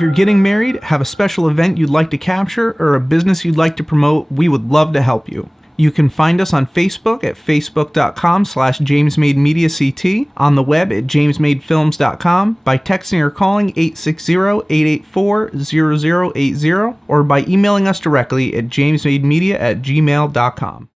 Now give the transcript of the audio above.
If you're getting married, have a special event you'd like to capture, or a business you'd like to promote, we would love to help you. You can find us on Facebook at facebook.com/JamesMadeMediaCT, on the web at jamesmadefilms.com, by texting or calling 860-884-0080, or by emailing us directly at jamesmademedia@gmail.com.